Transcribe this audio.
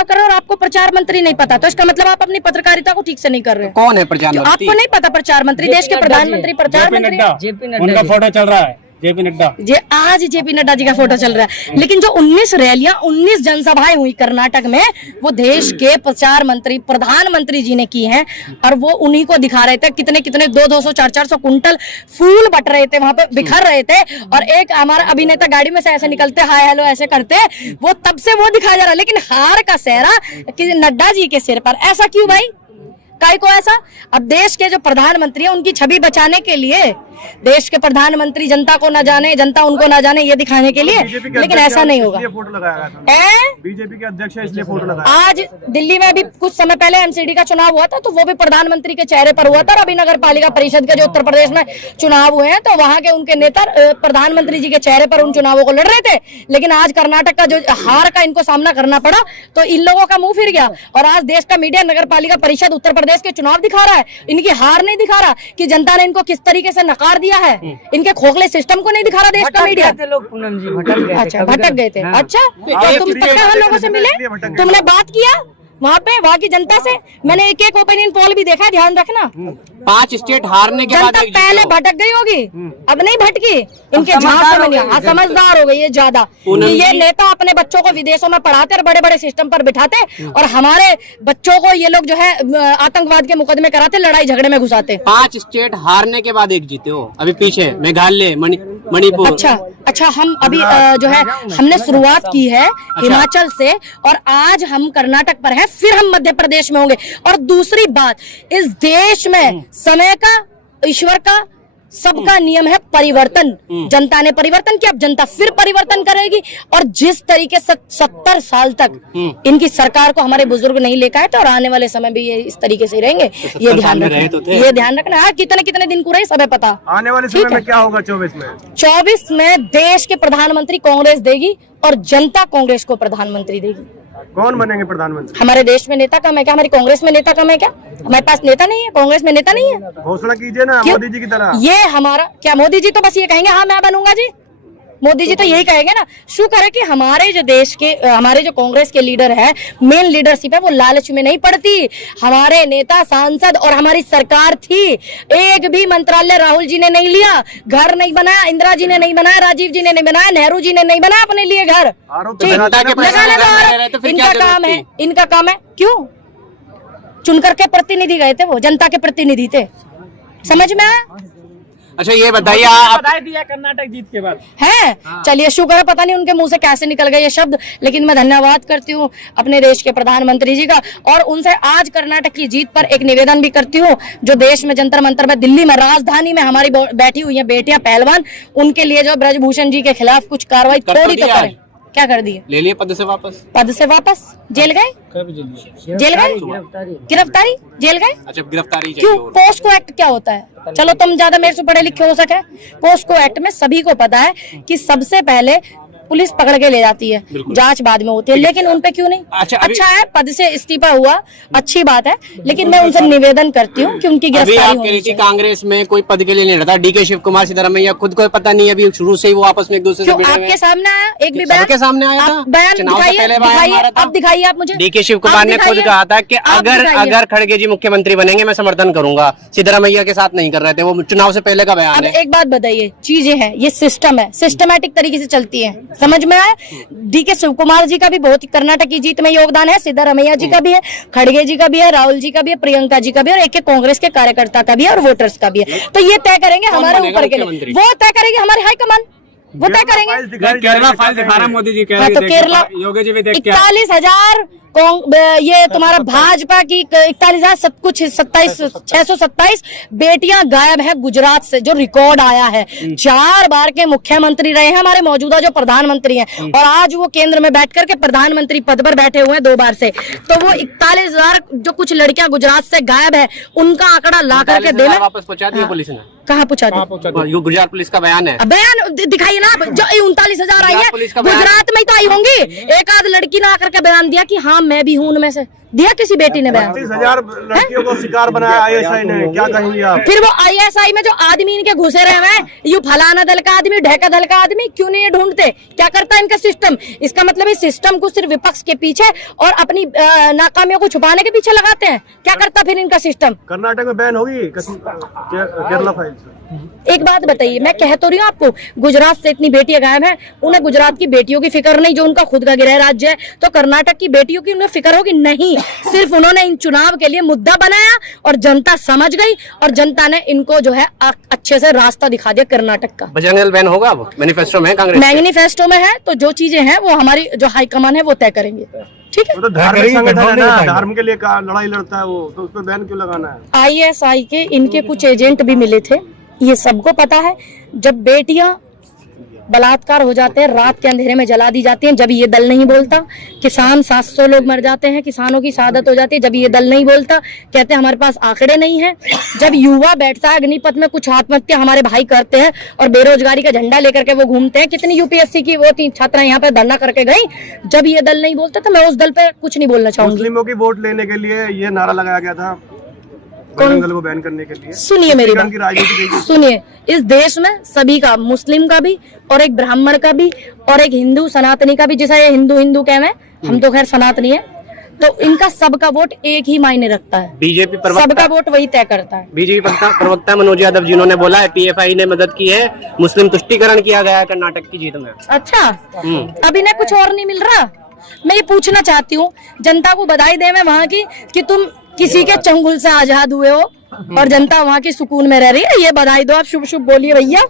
चुनाव कर रहे हो और आपको प्रचार मंत्री नहीं पता, तो इसका मतलब आप अपनी पत्रकारिता को ठीक से नहीं कर रहे हो। कौन है प्रचार मंत्री? आपको नहीं पता प्रचार मंत्री, देश के प्रधानमंत्री प्रचार मंत्री, उनका फोटो चल रहा है जेपी नड्डा। आज जेपी नड्डा जी का फोटो चल रहा है, लेकिन जो 19 रैलियां 19 जनसभाएं हुई कर्नाटक में, वो देश के प्रचार मंत्री प्रधानमंत्री जी ने की हैं, और वो उन्हीं को दिखा रहे थे। कितने कितने 200 400 कुंटल फूल बट रहे थे वहां पे, बिखर रहे थे, और एक हमारा अभिनेता गाड़ी में से ऐसे निकलते हाय हेलो ऐसे करते, वो तब से वो दिखाया जा रहा है। लेकिन हार का सेहरा कि नड्डा जी के सिर पर, ऐसा क्यों भाई, काय को ऐसा? अब देश के जो प्रधानमंत्री हैं उनकी छवि बचाने के लिए, देश के प्रधानमंत्री जनता को न जाने, जनता उनको न जाने, ये दिखाने के लिए, लेकिन ऐसा नहीं होगा। फोटो लगाया बीजेपी के अध्यक्ष है इसलिए फोटो लगाया। आज दिल्ली में भी कुछ समय पहले एमसीडी का चुनाव हुआ था, तो वो भी प्रधानमंत्री के चेहरे पर हुआ था। और अभी नगर पालिका परिषद के जो उत्तर प्रदेश में चुनाव हुए हैं, तो वहां के उनके नेता प्रधानमंत्री जी के चेहरे पर उन चुनावों को लड़ रहे थे। लेकिन आज कर्नाटक का जो हार का इनको सामना करना पड़ा, तो इन लोगों का मुंह फिर गया, और आज देश का मीडिया नगर पालिका परिषद उत्तर प्रदेश के चुनाव दिखा रहा है, इनकी हार नहीं दिखा रहा कि जनता ने इनको किस तरीके से नकार दिया है, इनके खोखले सिस्टम को नहीं दिखा रहा देश का मीडिया। पूनम जी भटक गए थे। अच्छा, भटक गए थे। अच्छा, तो तुम पक्का हम लोगों से मिले, तुमने बात किया वहाँ पे, वहाँ की जनता से? मैंने एक ओपिनियन पोल भी देखा है, ध्यान रखना। 5 स्टेट हारने के बाद जनता पहले भटक गई होगी, अब नहीं भटकी, इनके झांक में नहीं। हाँ, समझदार हो गई है ज्यादा, ये नेता अपने बच्चों को विदेशों में पढ़ाते और बड़े बड़े सिस्टम पर बिठाते, और हमारे बच्चों को ये लोग जो है आतंकवाद के मुकदमे कराते, लड़ाई झगड़े में घुसाते। 5 स्टेट हारने के बाद एक जीते हो, अभी पीछे मेघालय, मणिपुर। अच्छा, हम अभी जो है हमने शुरुआत की है हिमाचल से, और आज हम कर्नाटक पर है, फिर हम मध्य प्रदेश में होंगे। और दूसरी बात, इस देश में समय का, ईश्वर का, सबका नियम है परिवर्तन। जनता ने परिवर्तन किया, अब जनता फिर परिवर्तन करेगी। और जिस तरीके से 70 साल तक इनकी सरकार को हमारे बुजुर्ग नहीं लेकर आए थे, और आने वाले समय भी ये इस तरीके से रहेंगे, ये ध्यान रखना, ये ध्यान रखना। हाँ, कितने कितने दिन पूरे सब पता। आने वाले समय में क्या होगा 24 में? 24 में देश के प्रधानमंत्री कांग्रेस देगी, और जनता कांग्रेस को प्रधानमंत्री देगी। कौन बनेंगे प्रधानमंत्री? हमारे देश में नेता कम है क्या? हमारी कांग्रेस में नेता कम है क्या? हमारे पास नेता नहीं है, कांग्रेस में नेता नहीं है। घोषणा कीजिए ना मोदी जी की तरह। ये हमारा क्या, मोदी जी तो बस ये कहेंगे हाँ मैं बनूंगा जी, मोदी जी तो यही कहेंगे ना। शू करे कि हमारे जो देश के, हमारे जो कांग्रेस के लीडर है, मेन लीडरशिप है, वो लालच में नहीं पड़ती। हमारे नेता, सांसद और हमारी सरकार थी, एक भी मंत्रालय राहुल जी ने नहीं लिया, घर नहीं बनाया, इंदिरा जी ने नहीं बनाया, राजीव जी ने नहीं बनाया, नेहरू जी ने नहीं बनाया अपने लिए घर। इनका काम है क्यों? चुनकर के प्रतिनिधि गए थे, वो जनता के प्रतिनिधि थे, समझ में आया? अच्छा, ये बताइए, आप बधाई दिया कर्नाटक जीत के बाद है? चलिए, शुक्र है, पता नहीं उनके मुंह से कैसे निकल गए ये शब्द, लेकिन मैं धन्यवाद करती हूँ अपने देश के प्रधानमंत्री जी का, और उनसे आज कर्नाटक की जीत पर एक निवेदन भी करती हूँ। जो देश में जंतर मंतर में, दिल्ली में, राजधानी में हमारी बैठी हुई है बेटियां पहलवान, उनके लिए जो ब्रजभूषण जी के खिलाफ कुछ कार्रवाई थोड़ी तो करें। क्या कर दिए? ले लिए पद से वापस? पद से वापस? जेल गए? जेल गए? गिरफ्तारी? जेल गए? अच्छा, गिरफ्तारी क्यों? पोस्को एक्ट क्या होता है? चलो, तुम ज्यादा मेरे से पढ़े लिखे हो सके, पोस्को एक्ट में सभी को पता है कि सबसे पहले पुलिस पकड़ के ले जाती है, जांच बाद में होती है, लेकिन उन पे क्यों नहीं? अच्छा है, पद से इस्तीफा हुआ, अच्छी बात है, लेकिन मैं उनसे निवेदन करती हूँ कि उनकी गिरफ्तारी होनी चाहिए। कांग्रेस में कोई पद के लिए नहीं रहता, डीके शिव कुमार, सिद्धरामैया खुद को पता नहीं, अभी शुरू से ही वो आपस में एक दूसरे से आपके सामने आया, एक भी बयान के सामने आया था, बयान दिखाइए, अब दिखाइए आप मुझे। डीके शिव कुमार ने खुद कहा था कि अगर खड़गे जी मुख्यमंत्री बनेंगे मैं समर्थन करूंगा, सिद्धरामैया के साथ नहीं कर रहे थे, वो चुनाव से पहले का बयान है। एक बात बताइए, चीजें हैं, ये सिस्टम है, सिस्टमैटिक तरीके से चलती है, समझ में आया? डीके शिव कुमार जी का भी बहुत कर्नाटक की जीत में योगदान है, सिद्धरामैया जी का भी है, खड़गे जी का भी है, राहुल जी का भी है, प्रियंका जी का भी है, और एक कांग्रेस के कार्यकर्ता का भी है, और वोटर्स का भी है। तो ये तय करेंगे हमारे ऊपर के लिए, वो तय करेंगे हमारी हाईकमान, वो तय करेंगे। केरला फाइल दिखा रहा मोदी जी, तो केरला योगी जी भी देख के 41,000 ये तुम्हारा भाजपा की 41,000 सब कुछ 627 बेटियां गायब है गुजरात से, जो रिकॉर्ड आया है। 4 बार के मुख्यमंत्री रहे हैं हमारे मौजूदा जो प्रधानमंत्री हैं, और आज वो केंद्र में बैठ करके प्रधानमंत्री पद पर बैठे हुए हैं 2 बार से। तो वो 41,000 जो कुछ लड़कियां गुजरात से गायब है, उनका आंकड़ा ला करके देना, वापस पहुंचा दिया पुलिस ने। कहाँ पहुंचा दी? ये गुजरात पुलिस का बयान है। बयान दिखाइए ना, जो 39,000 आई है पुलिस का बयान- गुजरात में ही तो आई होंगी। एक आध लड़की ना आकर के बयान दिया कि हाँ मैं भी हूँ उनमें से, दिया किसी बेटी ने बयान? 30,000 लड़कियों को शिकार बनाया ISI ने, क्या कहेंगे आप? फिर वो ISI में जो आदमी इनके घुसे रहे हैं, ये फलाना दल का आदमी, ढेका दल का आदमी, क्यों नहीं ये ढूंढते? क्या करता है इनका सिस्टम? इसका मतलब इस सिस्टम को सिर्फ विपक्ष के पीछे और अपनी नाकामियों को छुपाने के पीछे लगाते हैं। क्या करता फिर इनका सिस्टम? कर्नाटक में बैन होगी केरला फाइल्स? एक बात बताइए, मैं कह तो रही हूँ आपको, गुजरात से इतनी बेटियां गायब हैं, उन्हें गुजरात की बेटियों की फिक्र नहीं जो उनका खुद का गृह राज्य है, तो कर्नाटक की बेटियों की उन्हें फिक्र होगी नहीं। सिर्फ उन्होंने इन चुनाव के लिए मुद्दा बनाया और जनता समझ गई और जनता ने इनको जो है अच्छे से रास्ता दिखा दिया कर्नाटक का। बजरंग दल बैन होगा अब मैनिफेस्टो में कांग्रेस? मैनिफेस्टो में है, तो जो चीजें हैं वो हमारी जो हाईकमान है वो तय करेंगे। ठीक है, वो तो धार्मिक संगठन है ना, धर्म के लिए लड़ाई लड़ता है वो, तो उस पर बैन क्यों लगाना है? ISI के इनके कुछ एजेंट भी मिले थे, ये सबको पता है। जब बेटियां बलात्कार हो जाते हैं, रात के अंधेरे में जला दी जाती हैं, जब ये दल नहीं बोलता। किसान 700 लोग मर जाते हैं, किसानों की शहादत हो जाती है, जब ये दल नहीं बोलता। कहते हैं हमारे पास आंकड़े नहीं है। जब युवा बैठता है अग्निपथ में, कुछ आत्महत्या हमारे भाई करते हैं और बेरोजगारी का झंडा लेकर के वो घूमते हैं। कितनी UPSC की वो 3 छात्राएं यहाँ पे धरना करके गई, जब ये दल नहीं बोलता। तो मैं उस दल पे कुछ नहीं बोलना चाहूंगी। मुस्लिमों की वोट लेने के लिए ये नारा लगाया गया था, बजरंग दल को बैन करने के लिए। सुनिए मेरी की राजनीति देखिए। बात, सुनिए, इस देश में सभी का, मुस्लिम का भी और एक ब्राह्मण का भी और एक हिंदू सनातनी का भी, जैसा ये हिंदू कह में, हम तो खैर सनातनी है, तो इनका सबका वोट एक ही मायने रखता है। बीजेपी सबका वोट वही तय करता है। बीजेपी प्रवक्ता मनोज यादव जिन्होंने बोला है PFI ने मदद की है, मुस्लिम तुष्टीकरण किया गया है कर्नाटक की जीत में। अच्छा, अब इन्हें कुछ और नहीं मिल रहा? मैं ये पूछना चाहती हूँ, जनता को बधाई दे मैं वहाँ की कि तुम किसी के चंगुल से आजाद हुए हो और जनता वहाँ की सुकून में रह रही है। ये बधाई दो आप, शुभ शुभ बोलिए भैया।